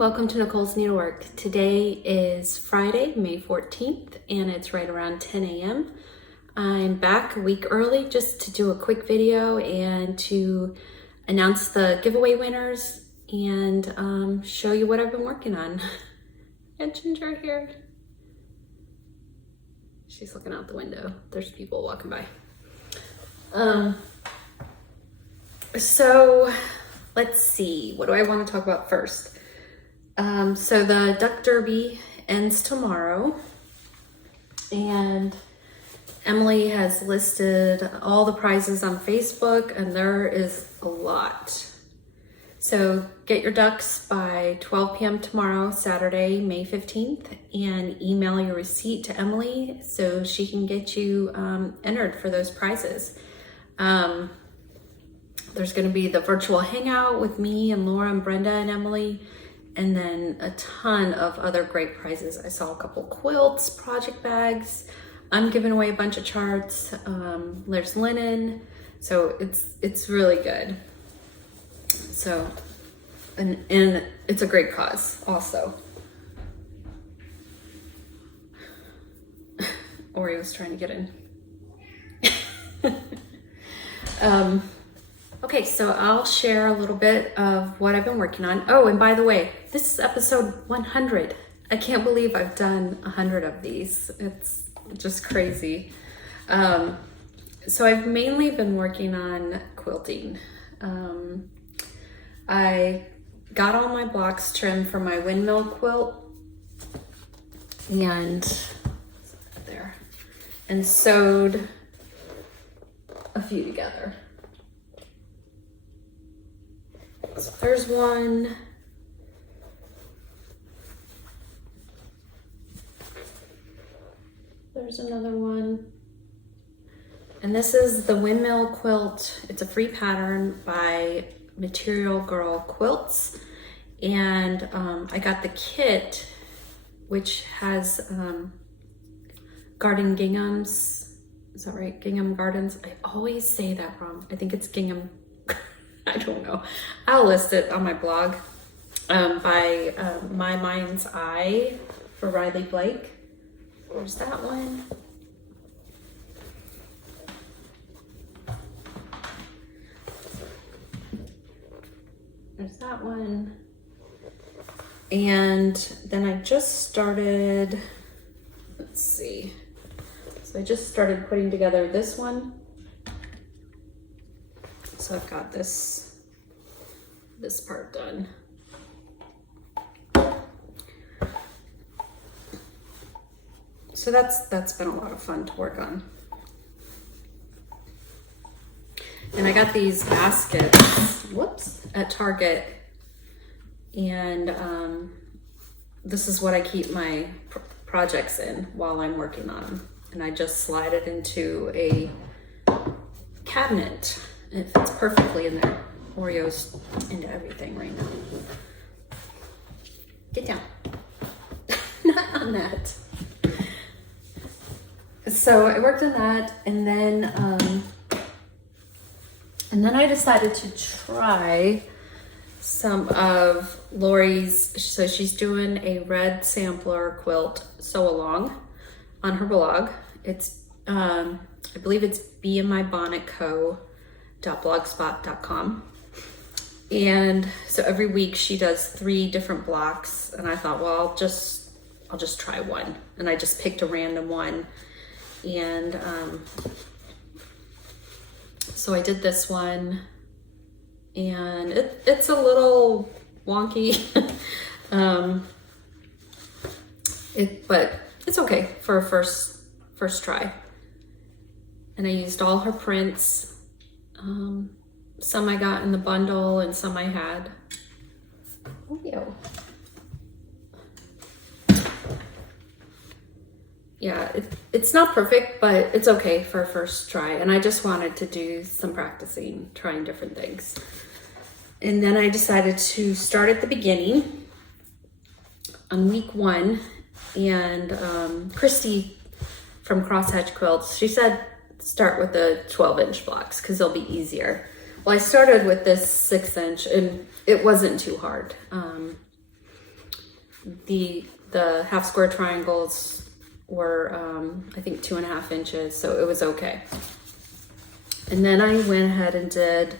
welcome to Nicole's Needlework. Today is Friday, May 14th, and it's right around 10 a.m. I'm back a week early just to do a quick video and to announce the giveaway winners and show you what I've been working on. And Ginger here. She's looking out the window. There's people walking by. So let's see, what do I want to talk about first? So the Duck Derby ends tomorrow, and Emily has listed all the prizes on Facebook, and there is a lot. So get your ducks by 12 p.m. tomorrow, Saturday, May 15th, and email your receipt to Emily so she can get you entered for those prizes. There's going to be the virtual hangout with me and Laura and Brenda and Emily, and then a ton of other great prizes. I saw a couple quilts, project bags. I'm giving away a bunch of charts. There's linen, so it's really good. So, and it's a great cause also. Oreo's trying to get in. Okay, so I'll share a little bit of what I've been working on. Oh, and by the way, this is episode 100. I can't believe I've done 100 of these. It's just crazy. So I've mainly been working on quilting. I got all my blocks trimmed for my windmill quilt and sewed a few together. So there's one. There's another one. And this is the windmill quilt. It's a free pattern by Material Girl Quilts. And I got the kit, which has garden ginghams. Is that right? Gingham Gardens. I always say that wrong. I think it's gingham. I don't know. I'll list it on my blog by My Mind's Eye for Riley Blake. There's that one. There's that one. And then I just started, let's see. So I just started putting together this one. So I've got this part done. So that's been a lot of fun to work on. And I got these baskets, at Target. And this is what I keep my projects in while I'm working on them. And I just slide it into a cabinet. It fits perfectly in there. Oreo's into everything right now. Get down. Not on that. So I worked on that, and then I decided to try some of Lori's. So she's doing a red sampler quilt sew along on her blog. It's I believe it's beandmybonnetco.blogspot.com. And so every week she does 3 different blocks, and I thought, well, I'll just try one. And I just picked a random one, and so I did this one, and it's a little wonky, but it's okay for a first try. And I used all her prints. Some I got in the bundle and some I had. Oh, yeah, it's not perfect, but it's okay for a first try. And I just wanted to do some practicing, trying different things. And then I decided to start at the beginning on week 1. And Christy from Crosshatch Quilts, she said start with the 12-inch blocks because they'll be easier. Well, I started with this 6-inch, and it wasn't too hard. the half square triangles were, I think 2.5 inches, so it was okay. And then I went ahead and did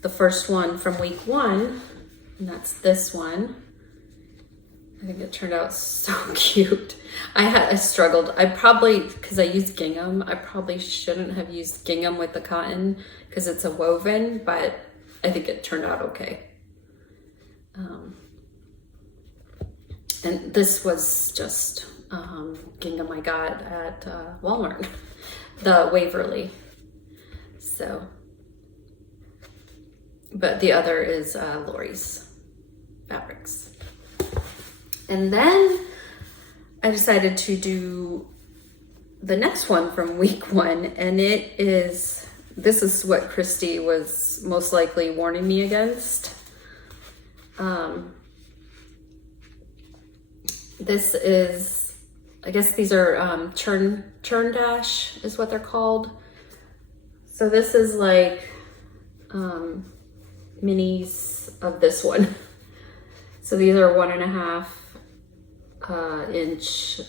the first one from week 1, and that's this one. I think it turned out so cute. I struggled. I probably, because I used gingham, I probably shouldn't have used gingham with the cotton because it's a woven, but I think it turned out okay. And this was just gingham I got at Walmart, the Waverly. So, but the other is Lori's Fabrics. And then I decided to do the next one from week 1, and this is what Christy was most likely warning me against. This is, I guess these are churn dash is what they're called. So this is like minis of this one. So these are 1.5 inch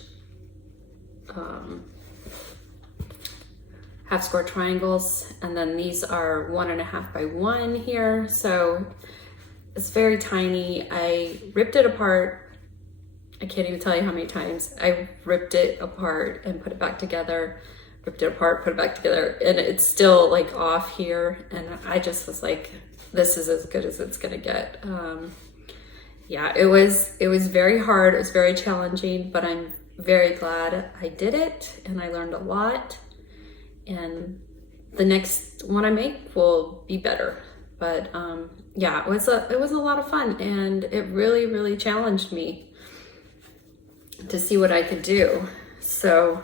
half square triangles, and then these are 1.5 by 1 here. So it's very tiny. I ripped it apart. I can't even tell you how many times I ripped it apart and put it back together, ripped it apart, put it back together, and it's still like off here. And I just was like, this is as good as it's gonna get. Yeah, it was very hard. It was very challenging, but I'm very glad I did it, and I learned a lot. And the next one I make will be better. But yeah, it was a lot of fun, and it really, really challenged me to see what I could do. So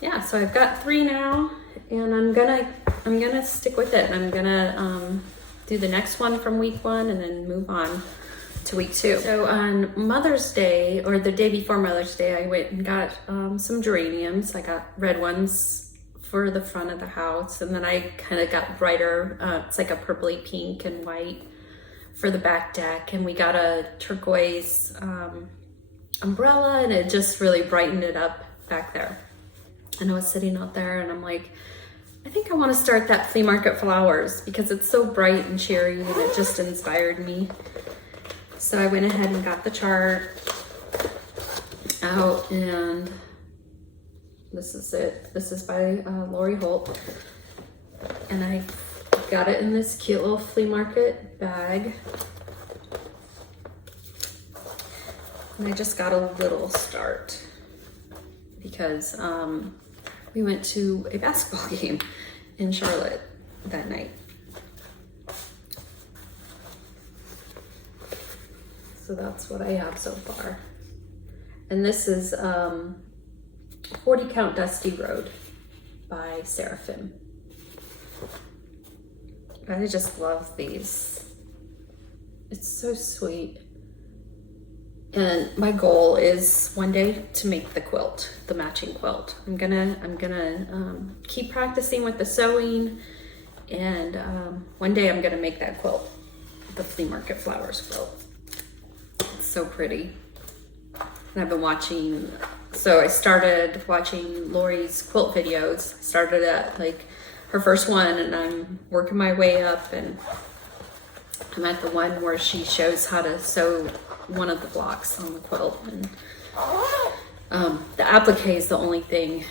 yeah, so I've got 3 now, and I'm gonna stick with it. I'm gonna do the next one from week 1 and then move on to week 2. So on Mother's Day, or the day before Mother's Day, I went and got some geraniums. I got red ones for the front of the house, and then I kind of got brighter, it's like a purpley pink and white for the back deck, and we got a turquoise umbrella, and it just really brightened it up back there. And I was sitting out there, and I'm like, I think I want to start that flea market flowers because it's so bright and cheery, and it just inspired me. So I went ahead and got the chart out, and this is it. This is by Lori Holt, and I got it in this cute little flea market bag. And I just got a little start because we went to a basketball game in Charlotte that night. So that's what I have so far. And this is 40 Count Dusty Road by Seraphim. I just love these. It's so sweet. And my goal is one day to make the quilt, the matching quilt. I'm gonna keep practicing with the sewing, and one day I'm gonna make that quilt, the Flea Market Flowers quilt. It's so pretty. And I've been watching, so I started watching Lori's quilt videos. Started at like her first one, and I'm working my way up, and I'm at the one where she shows how to sew one of the blocks on the quilt. And the applique is the only thing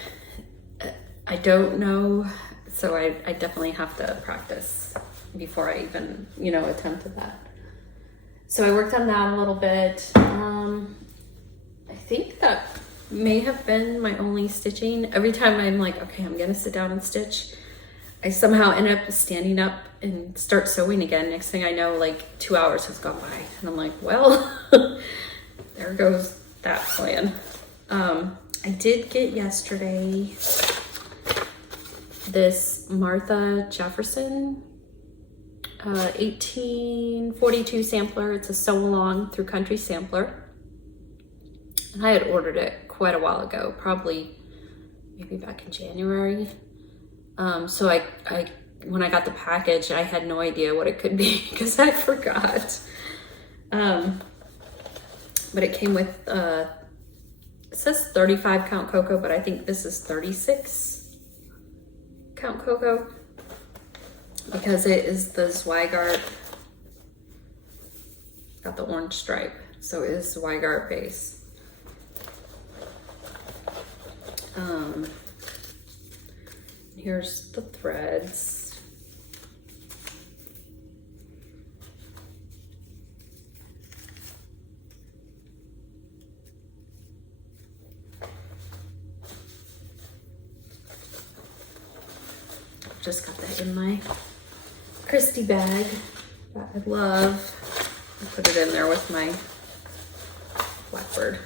I don't know, so I definitely have to practice before I even, attempted that. So I worked on that a little bit. I think that may have been my only stitching. Every time I'm like, okay, I'm gonna sit down and stitch, I somehow end up standing up and start sewing again. Next thing I know, like 2 hours has gone by, and I'm like, well, there goes that plan. I did get yesterday this Martha Jefferson 1842 sampler. It's a sew along through Country Sampler. And I had ordered it quite a while ago, probably maybe back in January. So I when I got the package, I had no idea what it could be because I forgot. but it came with, it says 35 count cocoa, but I think this is 36 count cocoa because it is the Zweigart, got the orange stripe, so it is Zweigart base. Here's the threads. Just got that in my Christy bag that I love. I put it in there with my Blackbird.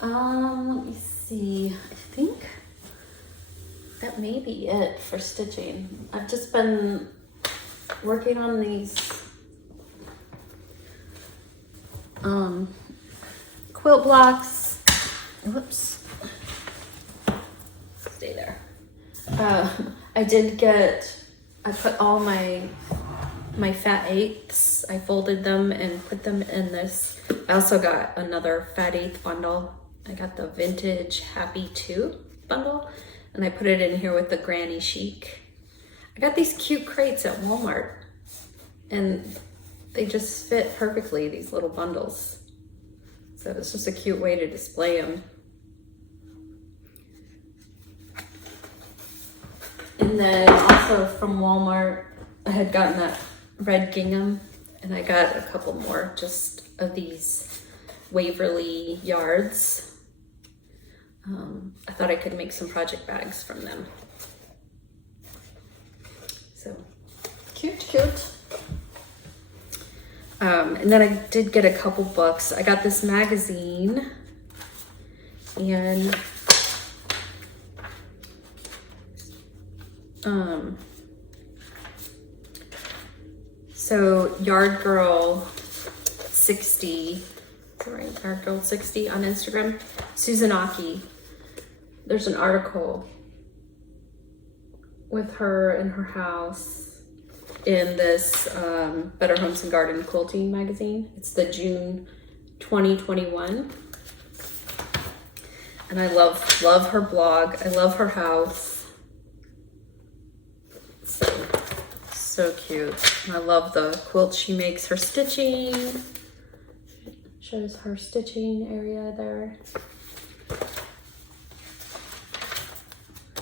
Let me see. I think that may be it for stitching. I've just been working on these quilt blocks. Whoops. Stay there. I put all my fat eighths, I folded them and put them in this. I also got another fat eighth bundle. I got the vintage Happy 2 bundle, and I put it in here with the Granny Chic. I got these cute crates at Walmart, and they just fit perfectly, these little bundles. So it's just a cute way to display them. And then also from Walmart, I had gotten that red gingham, and I got a couple more just of these Waverly yards. I thought I could make some project bags from them. So cute. And then I did get a couple books. I got this magazine, and so Yard Girl 60, right? Yard Girl 60 on Instagram. Susan Aki. There's an article with her in her house in this Better Homes and Garden Quilting magazine. It's the June 2021. And I love her blog. I love her house. So cute. I love the quilts she makes, her stitching. Shows her stitching area there.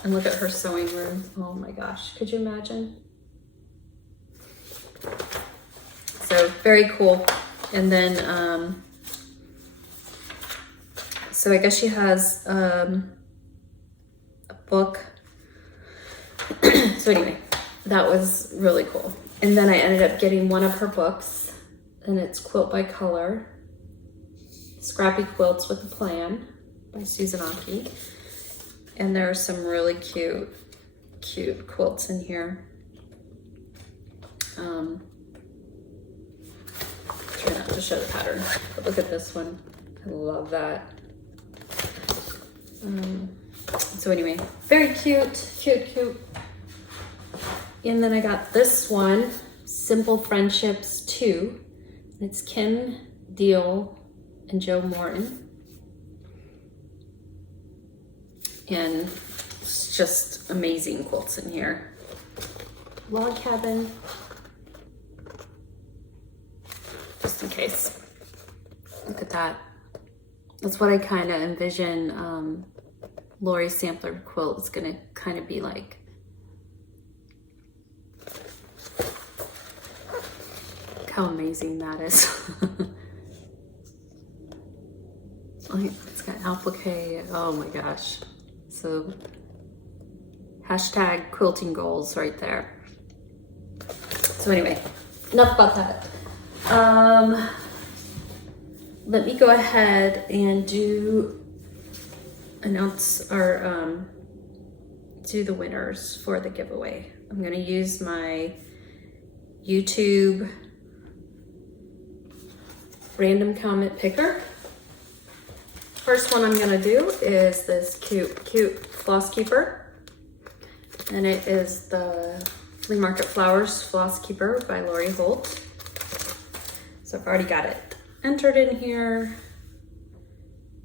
And look at her sewing room. Oh my gosh, could you imagine? So very cool. And then, so I guess she has a book. So anyway, that was really cool. And then I ended up getting one of her books, and it's Quilt by Color, Scrappy Quilts with a Plan by Susan Aki. And there are some really cute quilts in here. Try not to show the pattern, but look at this one. I love that. So anyway, very cute. And then I got this one, Simple Friendships 2. It's Kim Deal and Joe Morton. And it's just amazing quilts in here. Log cabin, just in case. Look at that. That's what I kind of envision Lori's Sampler Quilt is gonna kind of be like. Look how amazing that is. It's got applique, oh my gosh. So, hashtag quilting goals right there. So anyway, enough about that. Let me go ahead and announce our, do the winners for the giveaway. I'm gonna use my YouTube random comment picker. First one I'm gonna do is this cute floss keeper, and it is the Flea Market Flowers Floss Keeper by Lori Holt. So I've already got it entered in here.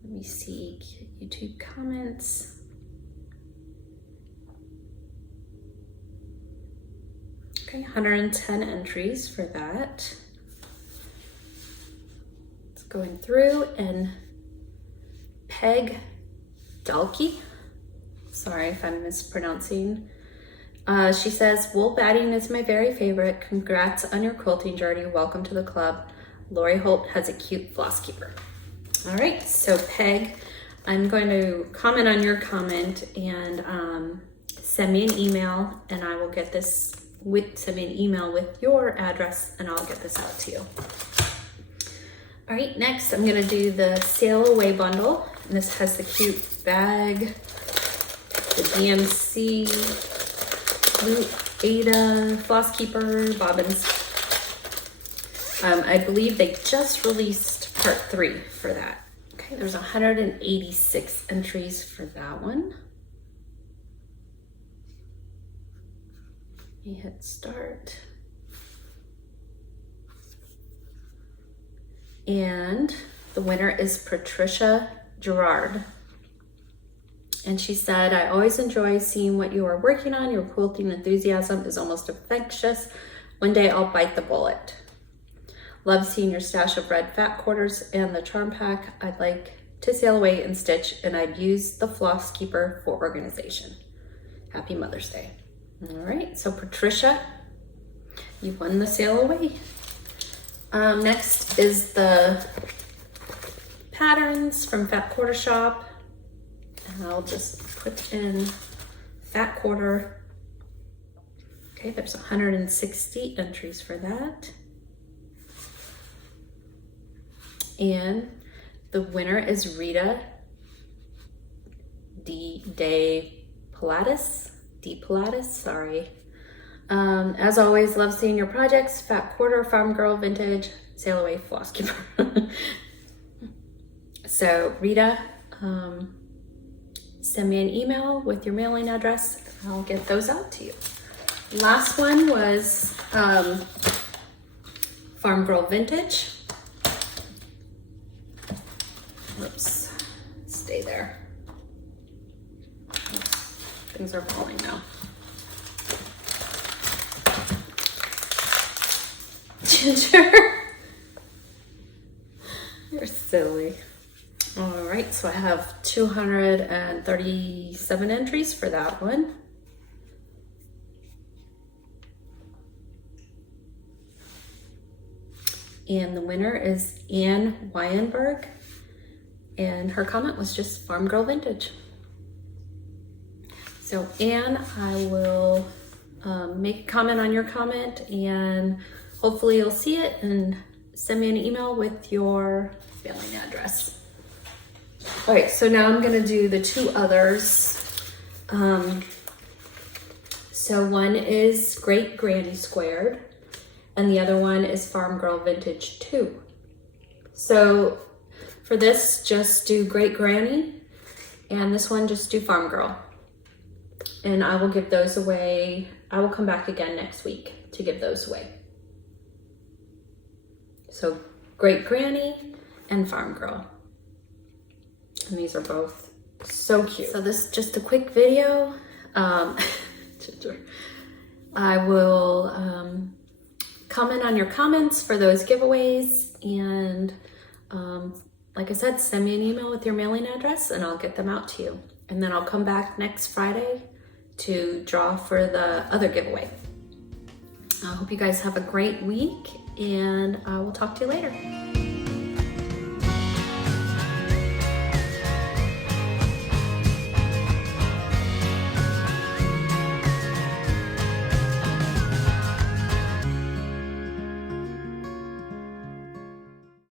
Let me see, YouTube comments. Okay, 110 entries for that. It's going through, and Peg Dalkey, sorry if I'm mispronouncing. She says, wool batting is my very favorite. Congrats on your quilting journey. Welcome to the club. Lori Holt has a cute floss keeper. All right, so Peg, I'm going to comment on your comment and send me an email, and I will get this send me an email with your address, and I'll get this out to you. All right, next I'm gonna do the Sail Away bundle. And this has the cute bag, the DMC, Blue Ada, floss keeper, bobbins. I believe they just released part 3 for that. Okay, there's 186 entries for that one. You hit start. And the winner is Patricia Gerard. And she said, I always enjoy seeing what you are working on. Your quilting enthusiasm is almost infectious. One day I'll bite the bullet. Love seeing your stash of red fat quarters and the charm pack. I'd like to sail away and stitch, and I'd use the floss keeper for organization. Happy Mother's Day. All right, so Patricia, you won the sail away. Next is the patterns from Fat Quarter Shop. And I'll just put in fat quarter. Okay, there's 160 entries for that. And the winner is Rita D. Pilatus, sorry. As always, love seeing your projects. Fat Quarter, Farm Girl, Vintage, Sail Away, Floss Keeper. So Rita, send me an email with your mailing address. I'll get those out to you. Last one was Farm Girl Vintage. Whoops, stay there. Oops. Things are falling now. Ginger, you're silly. All right, so I have 237 entries for that one. And the winner is Ann Weinberg, and her comment was just Farm Girl Vintage. So Ann, I will make a comment on your comment, and hopefully you'll see it and send me an email with your mailing address. All right, so now I'm gonna do the 2 others. So one is Great Granny Squared, and the other one is Farm Girl Vintage 2. So for this, just do Great Granny, and this one just do Farm Girl. And I will give those away. I will come back again next week to give those away. So Great Granny and Farm Girl. And these are both so cute. So this is just a quick video. I will comment on your comments for those giveaways, and like I said, send me an email with your mailing address and I'll get them out to you. And then I'll come back next Friday to draw for the other giveaway. I hope you guys have a great week, and I will talk to you later.